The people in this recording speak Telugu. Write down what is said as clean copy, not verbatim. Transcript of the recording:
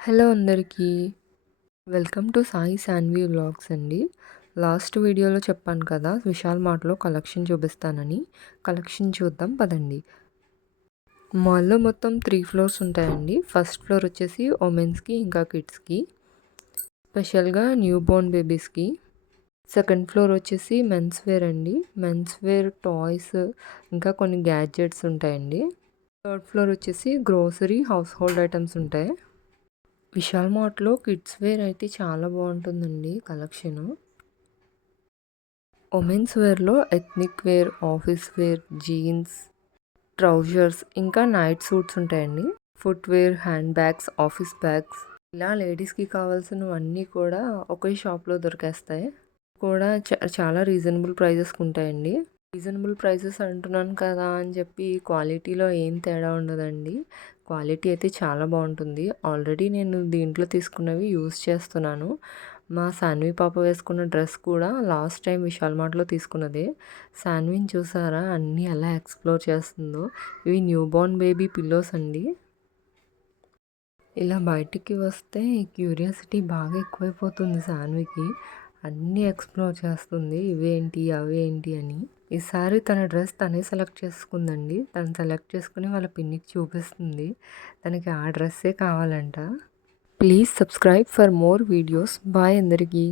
హలో అందరికీ. Welcome to Sai Shanvi vlogs అండి. లాస్ట్ వీడియోలో చెప్పాను కదా విశాల్ మార్ట్‌లో కలెక్షన్ చూపిస్తానని. కలెక్షన్ చూద్దాం పదండి. మాల్‌లో మొత్తం 3 ఫ్లోర్స్ ఉంటాయండి. ఫస్ట్ ఫ్లోర్ వచ్చేసి ఉమెన్స్‌కి ఇంకా కిడ్స్‌కి. స్పెషల్‌గా న్యూ బోర్న్ బేబీస్‌కి. సెకండ్ ఫ్లోర్ వచ్చేసి మెన్స్ వేర్ అండి. మెన్స్ వేర్ టాయ్స్ ఇంకా కొన్ని గ్యాడ్జెట్స్ ఉంటాయండి. థర్డ్ ఫ్లోర్ వచ్చేసి గ్రోసరీ, హౌస్ హోల్డ్ ఐటమ్స్ ఉంటాయి. విశాల్ మార్ట్‌లో కిడ్స్ వేర్ అయితే చాలా బాగుంటుందండి కలెక్షను. ఉమెన్స్ వేర్‌లో ethnic wear, office wear, jeans, trousers ఇంకా నైట్ సూట్స్ ఉంటాయండి. Footwear, handbags, office bags ఇలా లేడీస్‌కి కావాల్సినవన్నీ కూడా ఒకే షాప్‌లో దొరికేస్తాయి. కూడా చాలా రీజనబుల్ ప్రైజెస్‌కి ఉంటాయండి. రీజనబుల్ ప్రైజెస్ అంటున్నాను కదా అని చెప్పి క్వాలిటీలో ఏం తేడా ఉండదండి. క్వాలిటీ అయితే చాలా బాగుంటుంది. ఆల్రెడీ నేను దీంట్లో తీసుకున్నవి యూస్ చేస్తున్నాను. మా సాన్వి పాప వేసుకున్న డ్రెస్ కూడా లాస్ట్ టైం విశాల్ మార్ట్‌లో తీసుకున్నదే. సాన్విని చూసారా అన్నీ ఎలా ఎక్స్‌ప్లోర్ చేస్తుందో. ఇవి న్యూ బోర్న్ బేబీ పిల్లోస్ అండి. ఇలా బయటికి వస్తే క్యూరియాసిటీ బాగా ఎక్కువైపోతుంది సాన్వికి. అన్నీ ఎక్స్‌ప్లోర్ చేస్తుంది. ఇవేంటి, అవేంటి అని. ఈసారి తన డ్రెస్ తనే సెలెక్ట్ చేసుకుందండి. తను సెలెక్ట్ చేసుకుని వాళ్ళ పిన్నికి చూపిస్తుంది. తనకి ఆ డ్రెస్సే కావాలంట. Please subscribe for more videos. Bye అందరికీ.